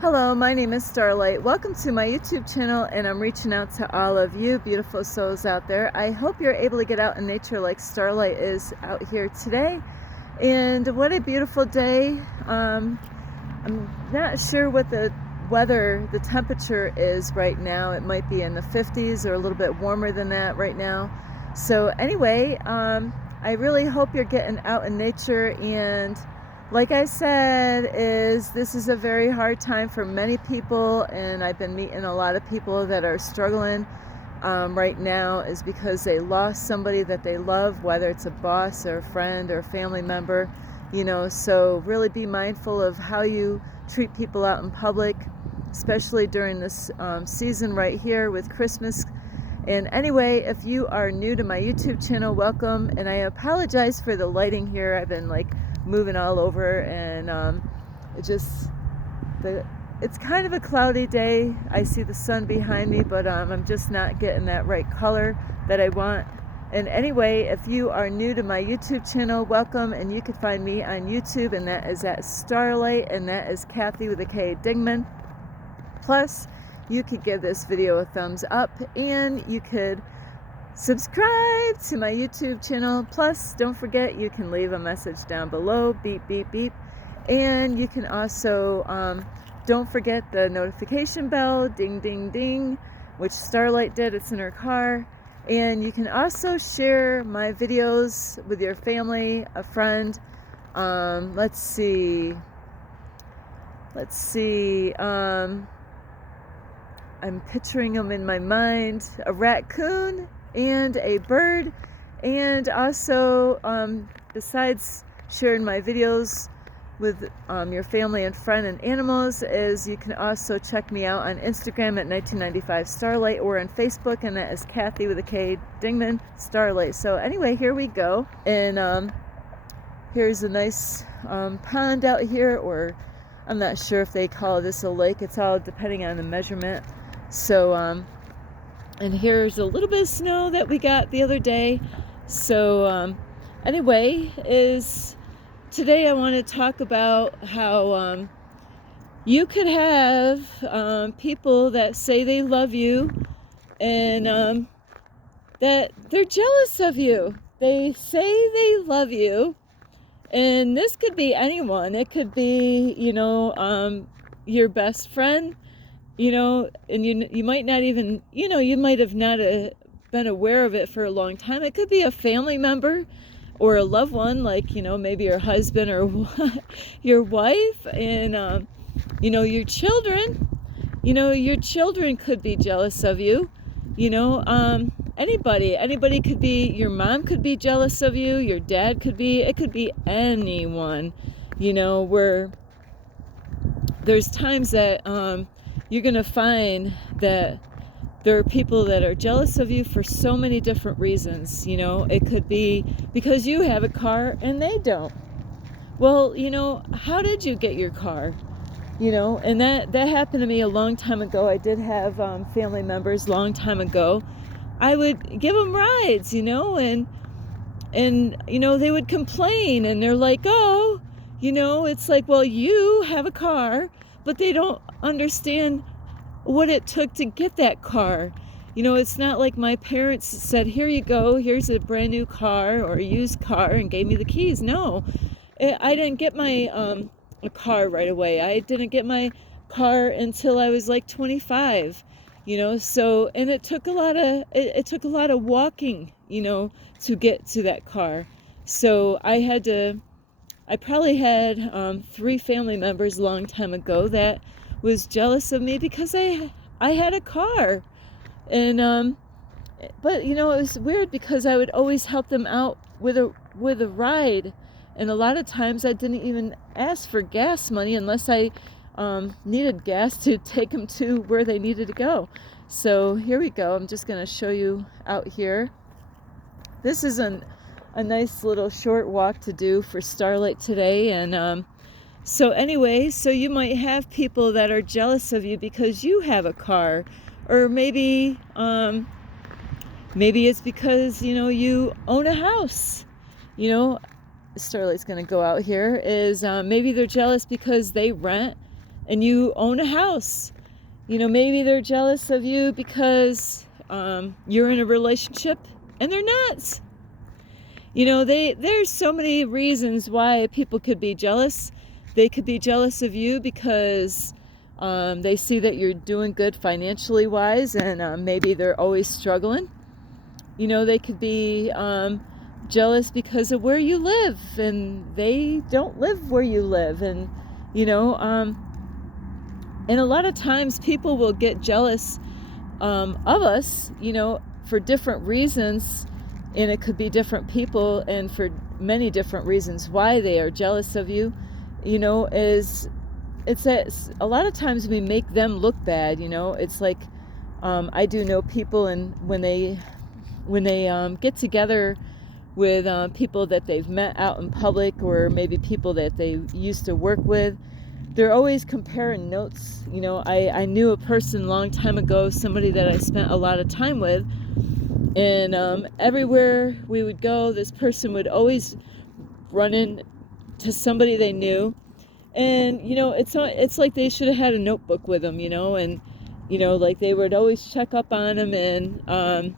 Hello, my name is Starlight. Welcome to my YouTube channel, and I'm reaching out to all of you beautiful souls out there. I hope you're able to get out in nature like Starlight is out here today. And what a beautiful day. I'm not sure what the weather, the temperature is right now. It might be in the 50s or a little bit warmer than that right now. So anyway, I really hope you're getting out in nature, and like I said, this is a very hard time for many people, and I've been meeting a lot of people that are struggling right now is because they lost somebody that they love, whether it's a boss or a friend or a family member, so really be mindful of how you treat people out in public, especially during this season right here with Christmas. And anyway, if you are new to my YouTube channel, welcome, and I apologize for the lighting here. I've been moving all over, and it's kind of a cloudy day. I see the sun behind me, but I'm just not getting that right color that I want. And anyway, if you are new to my YouTube channel, welcome, and you can find me on YouTube, and that is at Starlight, and that is Kathy with a K Dingman. Plus, you could give this video a thumbs up, and you could subscribe to my YouTube channel. Plus, don't forget, you can leave a message down below, beep, beep, beep. And you can also, don't forget the notification bell, ding, ding, ding, which Starlight did, it's in her car. And you can also share my videos with your family, a friend. Let's see, I'm picturing them in my mind, a raccoon and a bird. And also, besides sharing my videos with your family and friend and animals, is you can also check me out on Instagram at 1995 Starlight, or on Facebook, and that is Kathy with a K Dingman Starlight. So anyway, here we go. And here's a nice pond out here, or I'm not sure if they call this a lake. It's all depending on the measurement. So, and here's a little bit of snow that we got the other day. So, anyway, today I want to talk about how you could have people that say they love you, and that they're jealous of you. They say they love you, and this could be anyone. It could be, your best friend. And you might not even, you might have not been aware of it for a long time. It could be a family member or a loved one, maybe your husband or your wife, and, your children. Your children could be jealous of you. Anybody could be, your mom could be jealous of you, your dad could be, it could be anyone, where there's times that, you're going to find that there are people that are jealous of you for so many different reasons. It could be because you have a car and they don't. Well, how did you get your car? And that happened to me a long time ago. I did have family members long time ago. I would give them rides, and they would complain, and they're like, oh, it's like, well, you have a car, but they don't understand what it took to get that car. It's not like my parents said, here you go, here's a brand new car or a used car, and gave me the keys. No, I didn't get my a car right away. I didn't get my car until I was like 25. So, and it took a lot of walking, to get to that car. So I probably had 3 family members a long time ago that was jealous of me because I had a car. And but it was weird because I would always help them out with a ride, and a lot of times I didn't even ask for gas money unless I needed gas to take them to where they needed to go. So here we go. I'm just going to show you out here. This is a nice little short walk to do for Starlight today. And so anyway, so you might have people that are jealous of you because you have a car, or maybe it's because you own a house. Starlight's gonna go out here. Is maybe they're jealous because they rent and you own a house. Maybe they're jealous of you because you're in a relationship and they're not. There's so many reasons why people could be jealous. They could be jealous of you because they see that you're doing good financially wise, and maybe they're always struggling. They could be jealous because of where you live, and they don't live where you live. And and a lot of times people will get jealous of us, for different reasons, and it could be different people, and for many different reasons why they are jealous of you. Is it's that a lot of times we make them look bad. It's like I do know people, and when they get together with people that they've met out in public, or maybe people that they used to work with, they're always comparing notes. I knew a person a long time ago, somebody that I spent a lot of time with, and everywhere we would go, this person would always run into somebody they knew, and it's like they should have had a notebook with them, and like they would always check up on them, and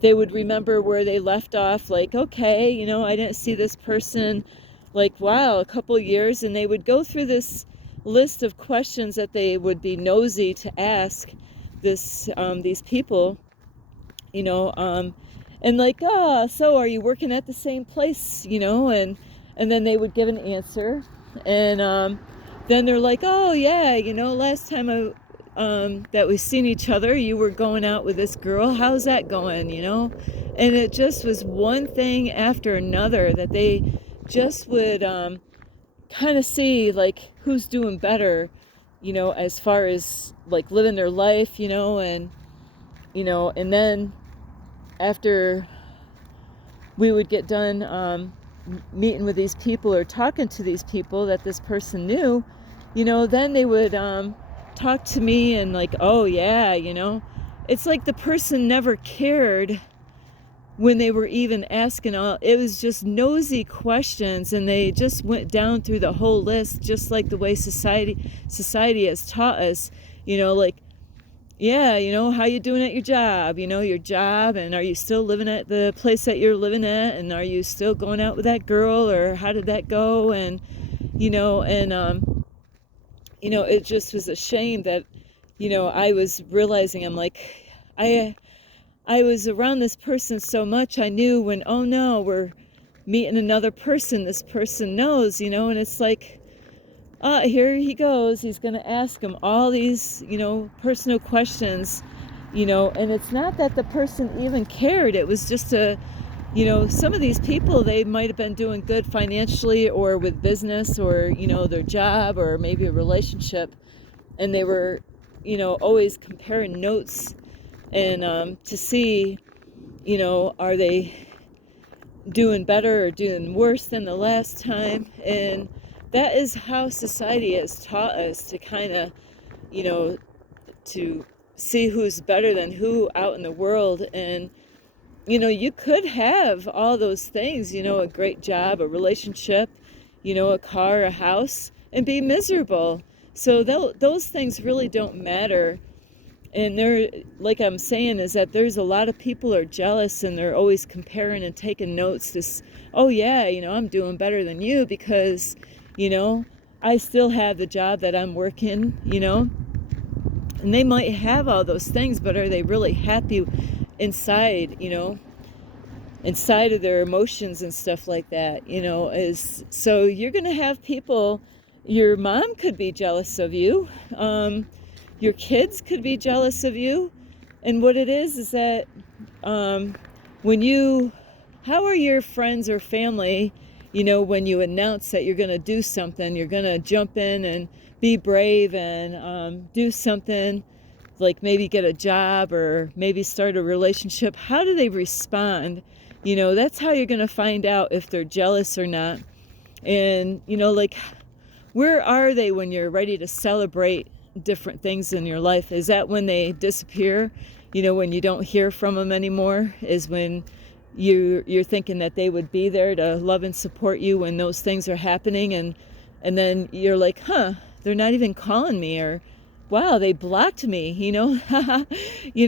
they would remember where they left off, like, okay, I didn't see this person, like, wow, a couple years, and they would go through this list of questions that they would be nosy to ask these people, and like, so are you working at the same place, and then they would give an answer, and then they're like, oh yeah, last time that we seen each other, you were going out with this girl, how's that going, and it just was one thing after another that they just would kind of see, like, who's doing better, as far as like living their life, and and then after we would get done meeting with these people or talking to these people that this person knew, then they would talk to me and like, oh yeah, it's like the person never cared when they were even asking all. It was just nosy questions, and they just went down through the whole list, just like the way society has taught us, like, yeah, how you doing at your job, and are you still living at the place that you're living at, and are you still going out with that girl, or how did that go, and it just was a shame that I was realizing, I'm like, I was around this person so much, I knew when, oh no, we're meeting another person, this person knows, and it's like, here he goes, he's going to ask him all these, personal questions, and it's not that the person even cared. It was just some of these people, they might have been doing good financially or with business or, their job or maybe a relationship, and they were, always comparing notes and to see, are they doing better or doing worse than the last time. And that is how society has taught us to kind of, to see who's better than who out in the world. And you could have all those things, a great job, a relationship, a car, a house, and be miserable. So those things really don't matter. And they're, like I'm saying, is that there's a lot of people are jealous, and they're always comparing and taking notes. This, oh yeah, I'm doing better than you because, I still have the job that I'm working, and they might have all those things, but are they really happy inside, inside of their emotions and stuff like that, is, so you're going to have people, your mom could be jealous of you, your kids could be jealous of you. And what it is that how are your friends or family, when you announce that you're going to do something, you're going to jump in and be brave and do something, like maybe get a job or maybe start a relationship, how do they respond? That's how you're going to find out if they're jealous or not. And, like, where are they when you're ready to celebrate different things in your life? Is that when they disappear, when you don't hear from them anymore, is when you're thinking that they would be there to love and support you when those things are happening, and then you're like, they're not even calling me, or wow, they blocked me,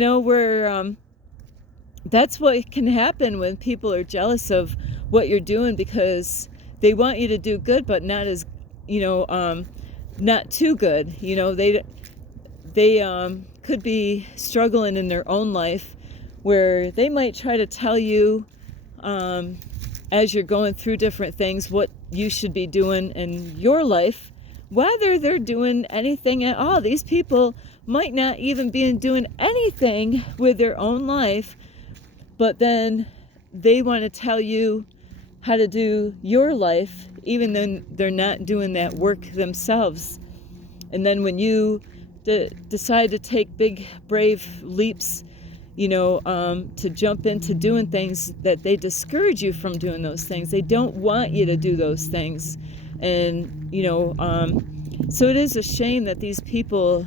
where that's what can happen when people are jealous of what you're doing, because they want you to do good, but not as, not too good. They could be struggling in their own life, where they might try to tell you, as you're going through different things, what you should be doing in your life, whether they're doing anything at all. These people might not even be doing anything with their own life, but then they want to tell you how to do your life, even though they're not doing that work themselves. And then when you decide to take big, brave leaps, to jump into doing things, that they discourage you from doing those things. They don't want you to do those things. And, so it is a shame that these people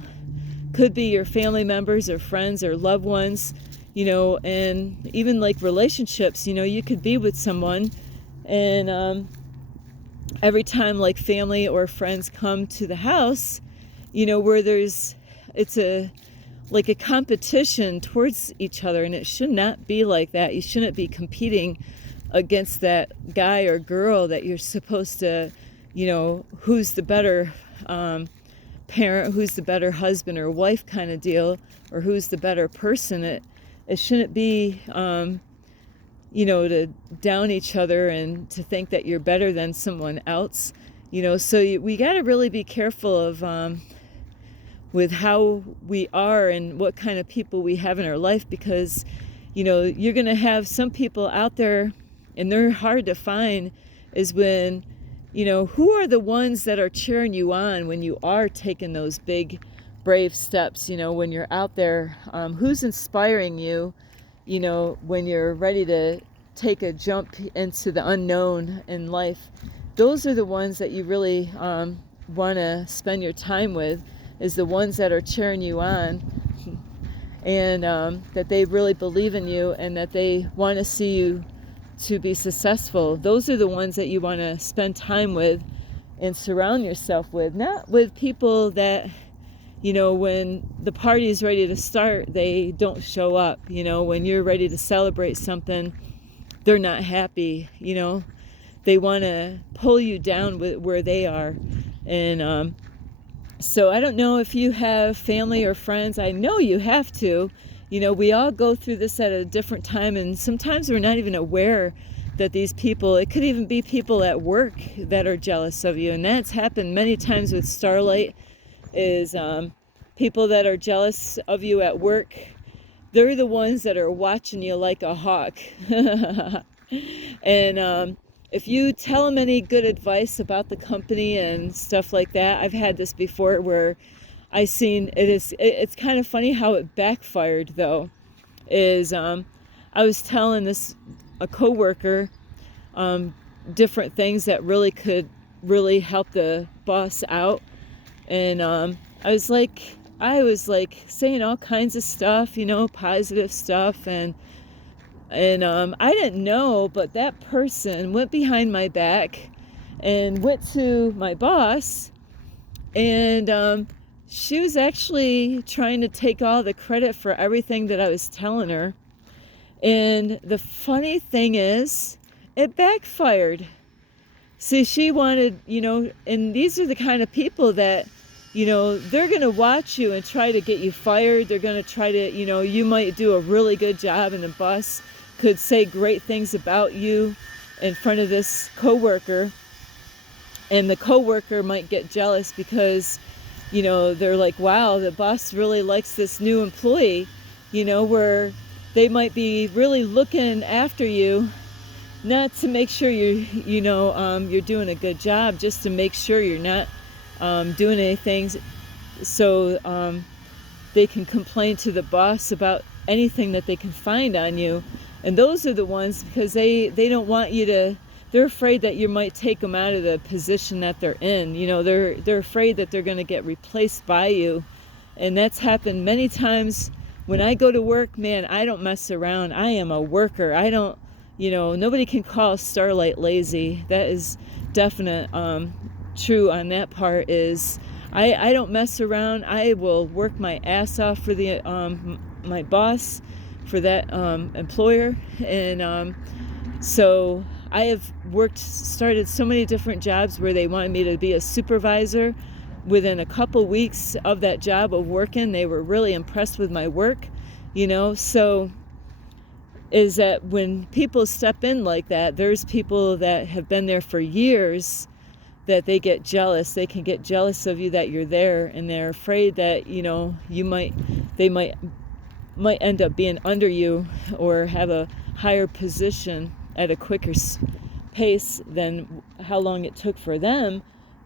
could be your family members or friends or loved ones, and even like relationships. You could be with someone, and every time like family or friends come to the house, where it's a competition towards each other, and it should not be like that. You shouldn't be competing against that guy or girl that you're supposed to, who's the better parent, who's the better husband or wife kind of deal, or who's the better person. It shouldn't be, to down each other and to think that you're better than someone else. So we got to really be careful of with how we are and what kind of people we have in our life, because you're going to have some people out there, and they're hard to find, is when who are the ones that are cheering you on when you are taking those big brave steps, when you're out there, who's inspiring you, when you're ready to take a jump into the unknown in life. Those are the ones that you really want to spend your time with, is the ones that are cheering you on, and that they really believe in you, and that they want to see you to be successful. Those are the ones that you want to spend time with and surround yourself with, not with people that, when the party is ready to start, they don't show up. When you're ready to celebrate something, they're not happy. They want to pull you down with where they are. And so I don't know if you have family or friends. I know you have to. We all go through this at a different time, and sometimes we're not even aware that these people, it could even be people at work that are jealous of you. And that's happened many times with Starlight, is people that are jealous of you at work. They're the ones that are watching you like a hawk. And if you tell them any good advice about the company and stuff like that, I've had this before where it's kind of funny how it backfired, though, is I was telling a coworker different things that really could really help the boss out, and I was like saying all kinds of stuff, positive stuff, and I didn't know, but that person went behind my back and went to my boss, and she was actually trying to take all the credit for everything that I was telling her. And the funny thing is, it backfired. See, she wanted, and these are the kind of people that, they're going to watch you and try to get you fired. They're going to try to, you might do a really good job, and the boss could say great things about you in front of this coworker. And the coworker might get jealous because, they're like, wow, the boss really likes this new employee, where they might be really looking after you, not to make sure you're doing a good job, just to make sure you're not doing anything so they can complain to the boss about anything that they can find on you. And those are the ones, because they don't want you to, they're afraid that you might take them out of the position that they're in. They're afraid that they're going to get replaced by you. And that's happened many times. When I go to work, man, I don't mess around. I am a worker. I don't, nobody can call Starlight lazy. That is definite true on that part. Is I don't mess around. I will work my ass off for the my boss, for that employer. And so I have started so many different jobs where they wanted me to be a supervisor. Within a couple weeks of that job of working, they were really impressed with my work, so is that when people step in like that, there's people that have been there for years that they get jealous. They can get jealous of you that you're there, and they're afraid that, they might end up being under you or have a higher position at a quicker pace than how long it took for them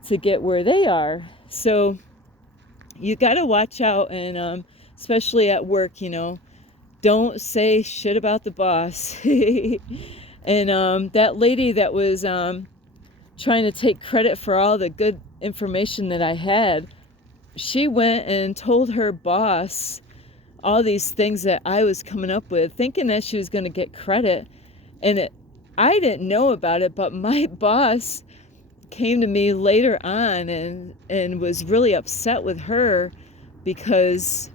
to get where they are. So you got to watch out, and especially at work, don't say shit about the boss. And that lady that was trying to take credit for all the good information that I had, she went and told her boss all these things that I was coming up with, thinking that she was going to get credit. And I didn't know about it, but my boss came to me later on and was really upset with her because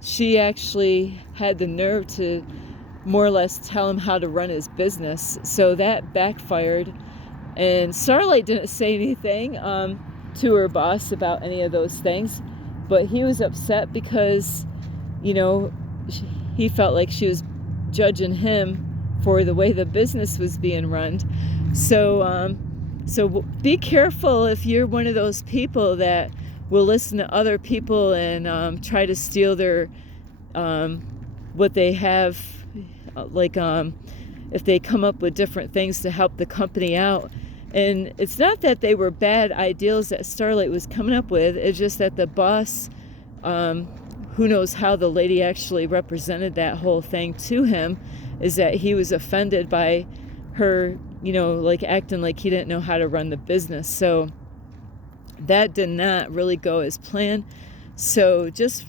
she actually had the nerve to more or less tell him how to run his business. So that backfired. And Starlight didn't say anything to her boss about any of those things, but he was upset because, he felt like she was judging him for the way the business was being run. So be careful if you're one of those people that will listen to other people and try to steal their what they have, if they come up with different things to help the company out. And it's not that they were bad ideals that Starlight was coming up with. It's just that the boss, who knows how the lady actually represented that whole thing to him, is that he was offended by her, acting like he didn't know how to run the business. So that did not really go as planned. So just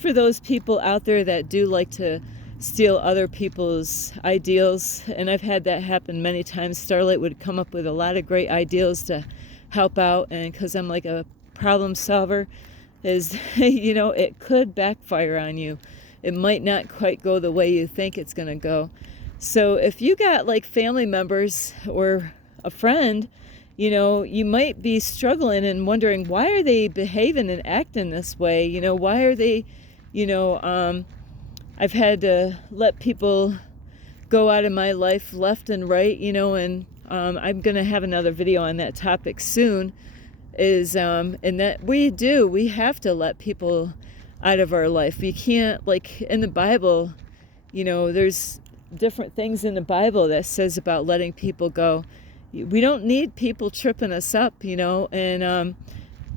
for those people out there that do like to steal other people's ideals, and I've had that happen many times. Starlight would come up with a lot of great ideals to help out, and because I'm like a problem solver, is it could backfire on you. It might not quite go the way you think it's going to go. So if you got like family members or a friend, you might be struggling and wondering, why are they behaving and acting this way? Why are they, I've had to let people go out of my life left and right, and I'm going to have another video on that topic soon, and that we have to let people out of our life. We can't, like in the Bible, there's different things in the Bible that says about letting people go. We don't need people tripping us up, and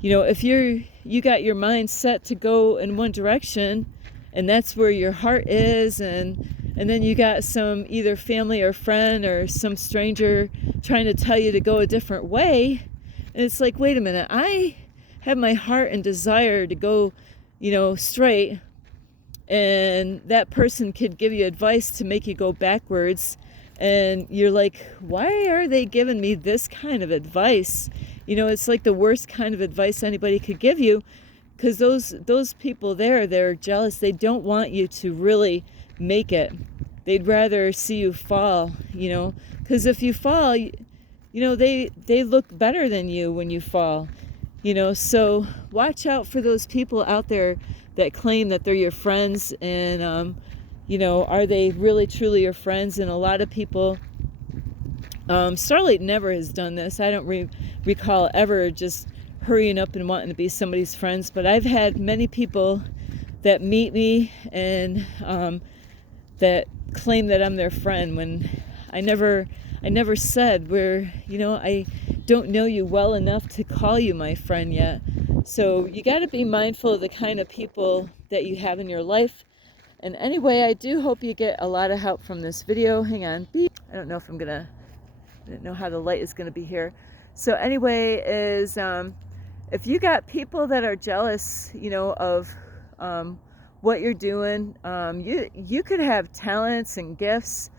if you got your mind set to go in one direction, and that's where your heart is, and then you got some either family or friend or some stranger trying to tell you to go a different way, and it's like, wait a minute, I have my heart and desire to go straight, and that person could give you advice to make you go backwards, and you're like, why are they giving me this kind of advice? It's like the worst kind of advice anybody could give you, because those people they're jealous. They don't want you to really make it. They'd rather see you fall, because if you fall, they look better than you when you fall. So watch out for those people out there that claim that they're your friends, and are they really truly your friends? And a lot of people, Starlight never has done this. I don't recall ever just hurrying up and wanting to be somebody's friends, but I've had many people that meet me and that claim that I'm their friend when I never said, I don't know you well enough to call you my friend yet. So you got to be mindful of the kind of people that you have in your life. And anyway, I do hope you get a lot of help from this video. Hang on. I don't know if I don't know how the light is going to be here. So anyway, if you got people that are jealous, of what you're doing, you could have talents and gifts,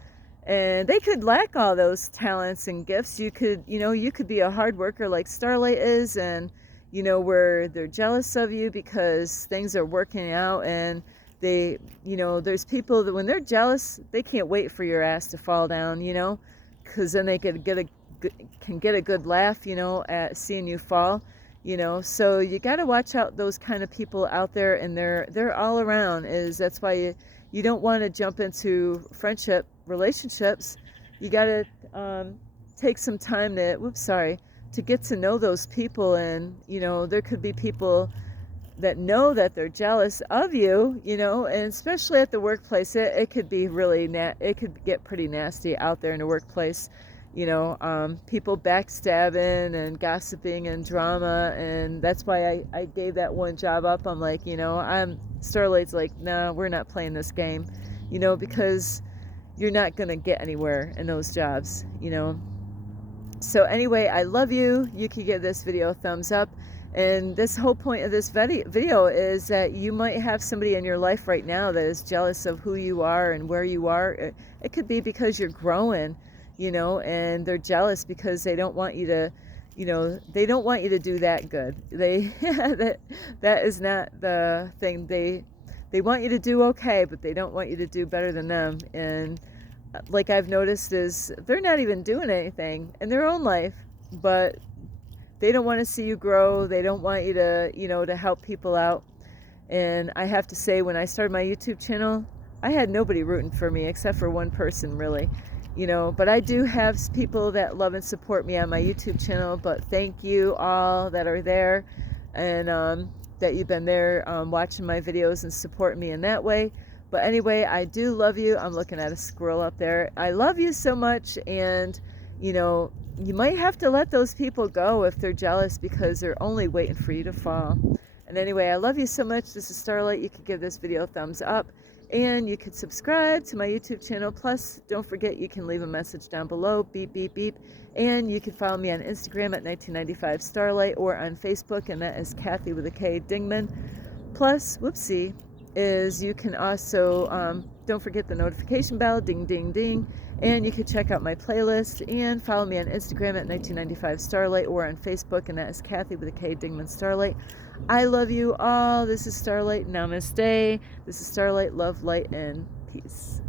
and they could lack all those talents and gifts. You could be a hard worker like Starlight is, and where they're jealous of you because things are working out, and they, there's people that when they're jealous, they can't wait for your ass to fall down, because then they can get a good laugh, at seeing you fall, So you got to watch out those kind of people out there, and they're all around. That's why you don't want to jump into friendship relationships. You got to take some time to get to know those people, and there could be people that know that they're jealous of you, and especially at the workplace, it could be really it could get pretty nasty out there in the workplace. People backstabbing and gossiping and drama, and that's why I gave that one job up. I'm like, Starlight's like, no, we're not playing this game, because you're not gonna get anywhere in those jobs, So anyway, I love you. You can give this video a thumbs up. And this whole point of this video is that you might have somebody in your life right now that is jealous of who you are and where you are. It could be because you're growing, and they're jealous because they don't want you to, they don't want you to do that good. That is not the thing. They want you to do okay, but they don't want you to do better than them. And like I've noticed is they're not even doing anything in their own life, but they don't want to see you grow. They don't want you to, to help people out. And I have to say, when I started my YouTube channel, I had nobody rooting for me except for one person, really. But I do have people that love and support me on my YouTube channel. But thank you all that are there, and that you've been there watching my videos and supporting me in that way. But anyway, I do love you. I'm looking at a squirrel up there. I love you so much, and you might have to let those people go if they're jealous, because they're only waiting for you to fall. And anyway, I love you so much. This is Starlight. You can give this video a thumbs up, and you can subscribe to my YouTube channel. Plus, don't forget, you can leave a message down below, beep, beep, beep. And you can follow me on Instagram at 1995 Starlight, or on Facebook, and that is Kathy with a K Dingman. Plus, whoopsie, is you can also, don't forget the notification bell, ding, ding, ding. And you can check out my playlist and follow me on Instagram at 1995 Starlight, or on Facebook, and that is Kathy with a K Dingman Starlight. I love you all. This is Starlight. Namaste. This is Starlight. Love, light, and peace.